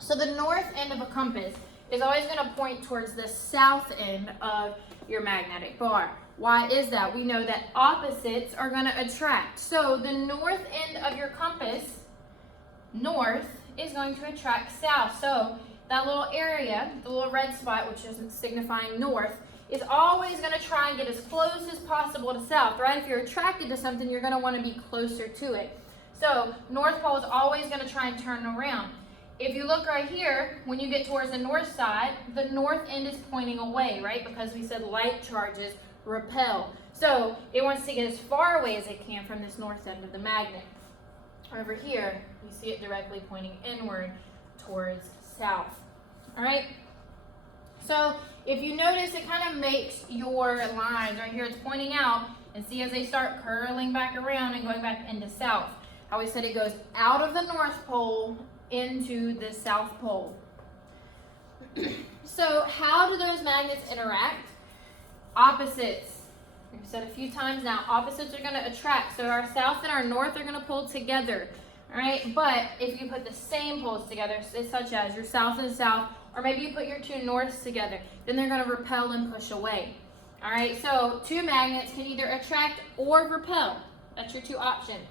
So the north end of a compass is always going to point towards the south end of your magnetic bar. Why is that? We know that opposites are going to attract. So the north end of your compass, north, is going to attract south. So that little area, the little red spot, which is signifying north, is always going to try and get as close as possible to south, right? If you're attracted to something, you're going to want to be closer to it. So North Pole is always going to try and turn around. If you look right here, when you get towards the north side, the north end is pointing away, right? Because we said light charges repel. So it wants to get as far away as it can from this north end of the magnet. Over here, you see it directly pointing inward towards south. All right? So if you notice, it kind of makes your lines right here, it's pointing out, and see as they start curling back around and going back into south. How we said it goes out of the North Pole into the South Pole. So how do those magnets interact? Opposites. We've said a few times now, opposites are going to attract. So our south and our north are going to pull together. All right, but if you put the same poles together, such as your south and south, or maybe you put your two norths together, then they're going to repel and push away. All right, so two magnets can either attract or repel. That's your two options.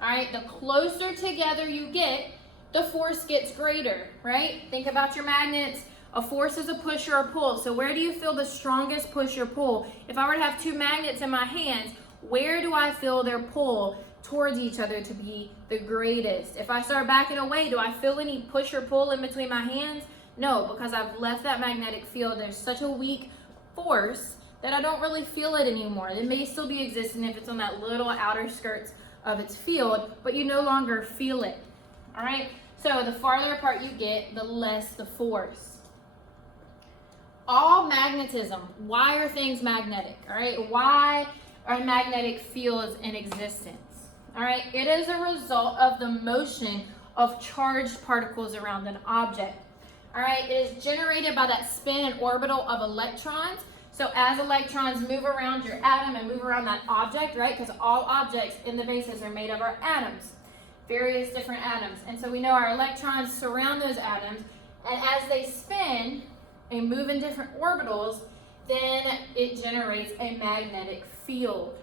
All right, the closer together you get, the force gets greater, right? Think about your magnets. A force is a push or a pull. So where do you feel the strongest push or pull? If I were to have two magnets in my hands, where do I feel their pull towards each other to be the greatest? If I start backing away, do I feel any push or pull in between my hands? No, because I've left that magnetic field. There's such a weak force that I don't really feel it anymore. It may still be existing if it's on that little outer skirts of its field, but you no longer feel it. All right? So the farther apart you get, the less the force. All magnetism, why are things magnetic? All right? Why are magnetic fields in existence? All right? It is a result of the motion of charged particles around an object. All right? It is generated by that spin and orbital of electrons. So as electrons move around your atom and move around that object, right? Because all objects in the basis are made of our atoms, various different atoms. And so we know our electrons surround those atoms, and as they spin and move in different orbitals, then it generates a magnetic field.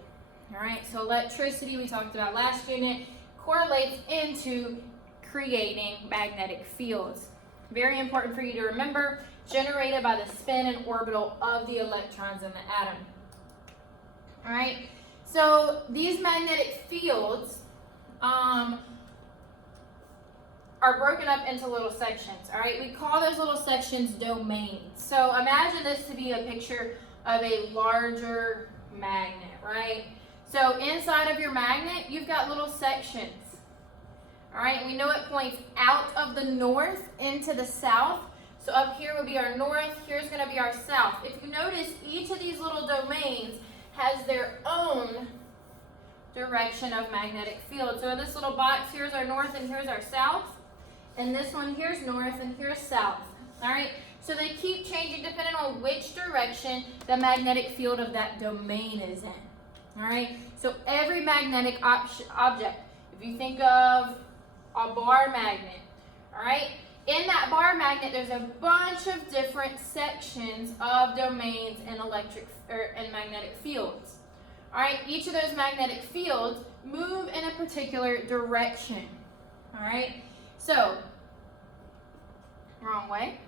All right, so electricity, we talked about last unit, correlates into creating magnetic fields. Very important for you to remember, generated by the spin and orbital of the electrons in the atom. All right, so these magnetic fields are broken up into little sections. All right, we call those little sections domains. So imagine this to be a picture of a larger magnet, right? So inside of your magnet, you've got little sections. All right, we know it points out of the north into the south. So up here would be our north, here's going to be our south. If you notice, each of these little domains has their own direction of magnetic field. So in this little box, here's our north and here's our south. And this one, here's north and here's south. All right, so they keep changing depending on which direction the magnetic field of that domain is in. All right, so every magnetic object, if you think of a bar magnet, all right, in that bar magnet, there's a bunch of different sections of domains and and magnetic fields. All right, each of those magnetic fields move in a particular direction. All right, so wrong way.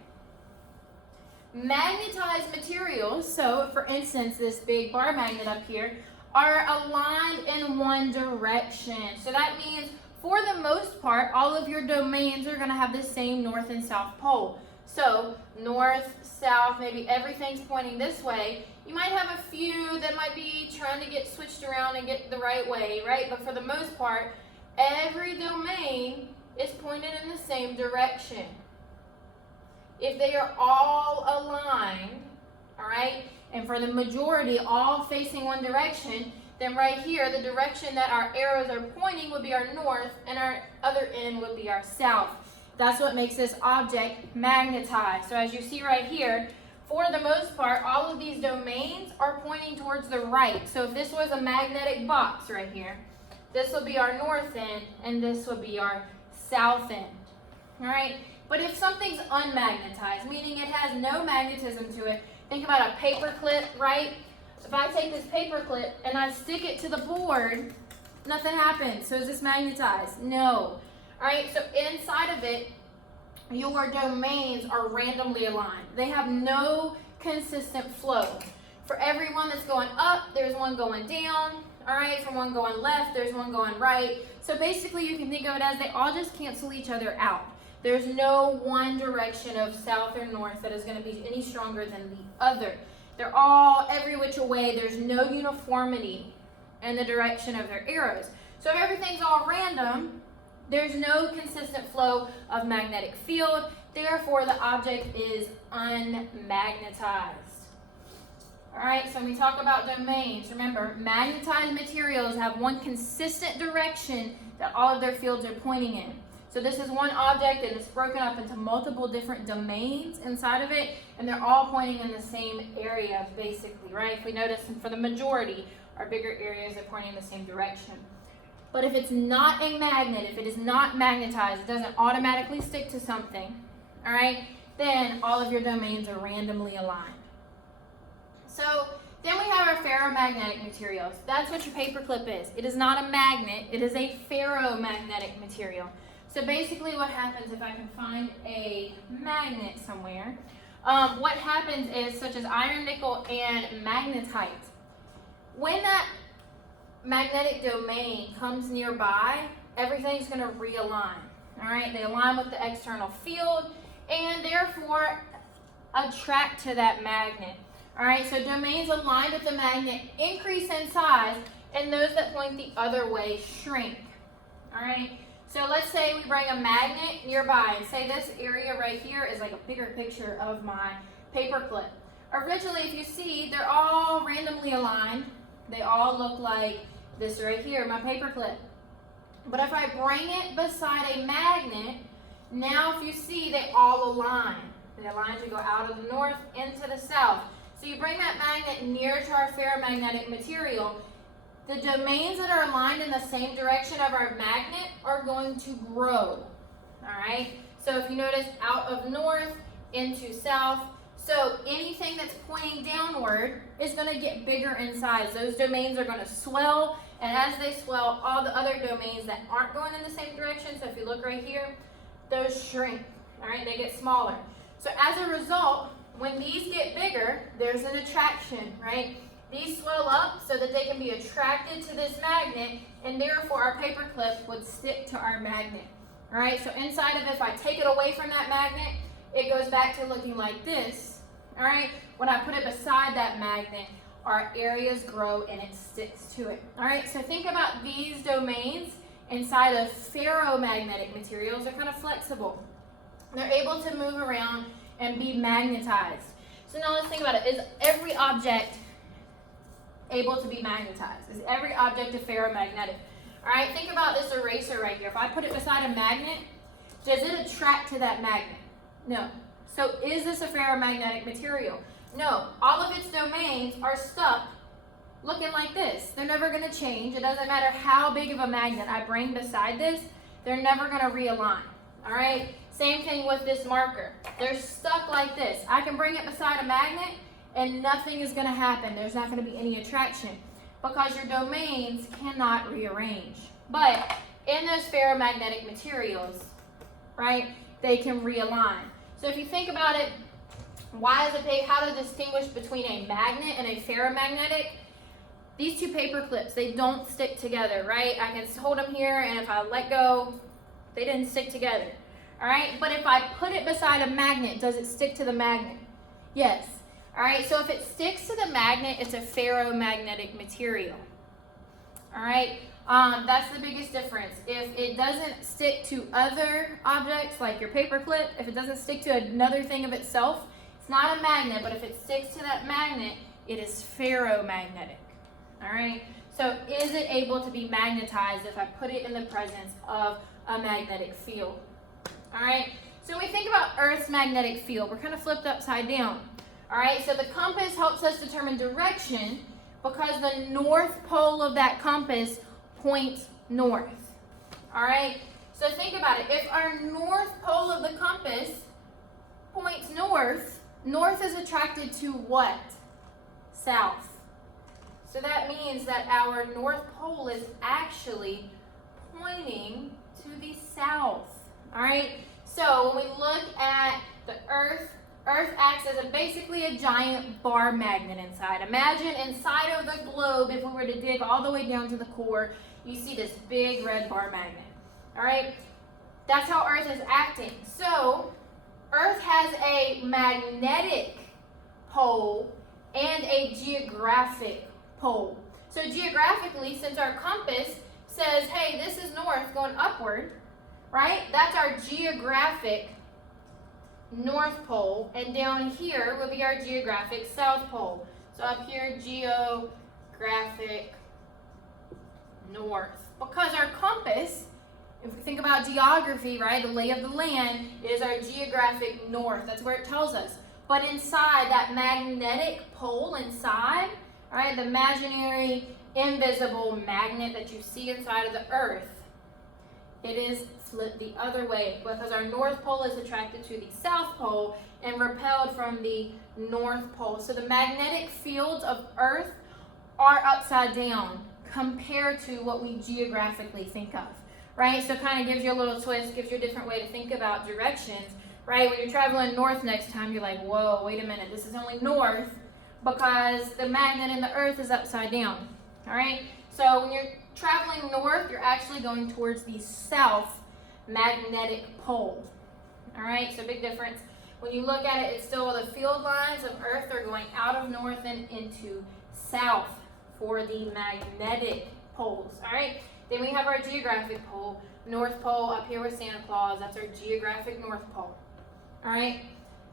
Magnetized materials, so for instance, this big bar magnet up here, are aligned in one direction. So that means, for the most part, all of your domains are going to have the same north and south pole. So north, south, maybe everything's pointing this way. You might have a few that might be trying to get switched around and get the right way, right? But for the most part, every domain is pointed in the same direction. If they are all aligned, all right, and for the majority all facing one direction, then right here, the direction that our arrows are pointing would be our north, and our other end would be our south. That's what makes this object magnetized. So as you see right here, for the most part, all of these domains are pointing towards the right. So if this was a magnetic box right here, this would be our north end, and this would be our south end. all right? But if something's unmagnetized, meaning it has no magnetism to it, think about a paper clip, right? If I take this paper clip and I stick it to the board, nothing happens. So is this magnetized? No. All right, so inside of it, your domains are randomly aligned. They have no consistent flow. For every one that's going up, there's one going down. All right, from one going left, there's one going right. So basically you can think of it as they all just cancel each other out. There's no one direction of south or north that is going to be any stronger than the other. They're all every which way. There's no uniformity in the direction of their arrows. So if everything's all random, there's no consistent flow of magnetic field. Therefore, the object is unmagnetized. All right, so when we talk about domains, remember, magnetized materials have one consistent direction that all of their fields are pointing in. So this is one object and it's broken up into multiple different domains inside of it, and they're all pointing in the same area, basically, right? If we notice, for the majority, our bigger areas are pointing in the same direction. But if it's not a magnet, if it is not magnetized, it doesn't automatically stick to something, all right, then all of your domains are randomly aligned. So then we have our ferromagnetic materials. That's what your paperclip is. It is not a magnet, it is a ferromagnetic material. So basically what happens, if I can find a magnet somewhere, what happens is, such as iron, nickel, and magnetite, when that magnetic domain comes nearby, everything's going to realign. All right, they align with the external field and therefore attract to that magnet. All right, so domains aligned with the magnet increase in size, and those that point the other way shrink. All right, so let's say we bring a magnet nearby, and say this area right here is like a bigger picture of my paperclip. Originally, if you see, they're all randomly aligned. They all look like this right here, my paperclip. But if I bring it beside a magnet, now if you see, they all align. They align to go out of the north into the south. So you bring that magnet near to our ferromagnetic material, the domains that are aligned in the same direction of our magnet are going to grow. All right? So if you notice, out of north into south, so anything that's pointing downward is going to get bigger in size. Those domains are going to swell, and as they swell, all the other domains that aren't going in the same direction, so if you look right here, those shrink. All right? They get smaller. So as a result, when these get bigger, there's an attraction, right? These swell up so that they can be attracted to this magnet, and therefore our paperclip would stick to our magnet. All right, so inside of it, if I take it away from that magnet, it goes back to looking like this. All right, when I put it beside that magnet, our areas grow and it sticks to it. All right, so think about these domains inside of ferromagnetic materials. They're kind of flexible. They're able to move around and be magnetized. So now let's think about it. Is every object able to be magnetized? Is every object a ferromagnetic? All right, think about this eraser right here. If I put it beside a magnet, does it attract to that magnet? No. So is this a ferromagnetic material? No. All of its domains are stuck looking like this. They're never going to change. It doesn't matter how big of a magnet I bring beside this, they're never going to realign. All right? Same thing with this marker. They're stuck like this. I can bring it beside a magnet and nothing is going to happen. There's not going to be any attraction because your domains cannot rearrange. But in those ferromagnetic materials, right, they can realign. So if you think about it, how to distinguish between a magnet and a ferromagnetic? These two paper clips, they don't stick together, right? I can hold them here, and if I let go, they didn't stick together. All right, but if I put it beside a magnet, does it stick to the magnet? Yes. All right, so if it sticks to the magnet, it's a ferromagnetic material. All right, that's the biggest difference. If it doesn't stick to other objects, like your paper clip, if it doesn't stick to another thing of itself, it's not a magnet, but if it sticks to that magnet, it is ferromagnetic. All right, so is it able to be magnetized if I put it in the presence of a magnetic field? All right, so when we think about Earth's magnetic field, we're kind of flipped upside down. All right, so the compass helps us determine direction because the north pole of that compass points north. All right, so think about it. If our north pole compass points north, north is attracted to what? South. So that means that our North Pole is actually pointing to the south. All right? So when we look at the Earth, Earth acts as basically a giant bar magnet inside. Imagine inside of the globe, if we were to dig all the way down to the core, you see this big red bar magnet. All right? That's how Earth is acting. So Earth has a magnetic pole and a geographic pole. So geographically, since our compass says, hey, this is north going upward, right? That's our geographic North Pole, and down here will be our geographic South Pole. So up here, geographic north. Because our compass, if we think about geography, right, the lay of the land, is our geographic north. That's where it tells us. But inside, that magnetic pole inside, right, the imaginary, invisible magnet that you see inside of the Earth, it is flipped the other way because our North Pole is attracted to the South Pole and repelled from the North Pole. So the magnetic fields of Earth are upside down compared to what we geographically think of, right? So it kind of gives you a little twist, gives you a different way to think about directions, right? When you're traveling north next time, you're like, whoa, wait a minute, this is only north because the magnet in the Earth is upside down, all right? So when you're traveling north, you're actually going towards the south magnetic pole. All right, so big difference. When you look at it, it's still the field lines of Earth are going out of north and into south for the magnetic poles. All right, then we have our geographic pole. North Pole up here with Santa Claus, that's our geographic North Pole. All right,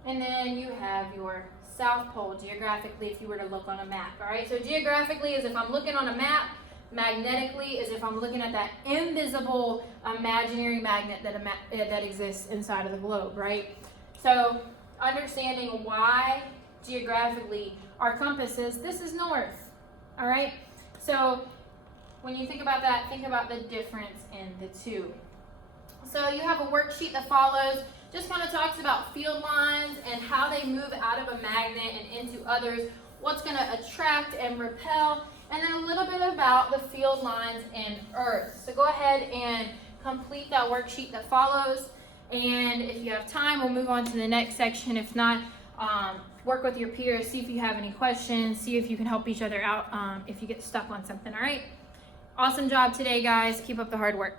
and then you have your South Pole geographically if you were to look on a map. All right, so geographically is if I'm looking on a map, magnetically is if I'm looking at that invisible imaginary magnet that exists inside of the globe, right? So understanding why geographically our compass says this is north, all right? So when you think about that, think about the difference in the two. So you have a worksheet that follows, just kind of talks about field lines and how they move out of a magnet and into others, what's going to attract and repel, and then a little bit about the field lines in Earth. So go ahead and complete that worksheet that follows. And if you have time, we'll move on to the next section. If not, work with your peers, see if you have any questions, see if you can help each other out if you get stuck on something, all right? Awesome job today, guys. Keep up the hard work.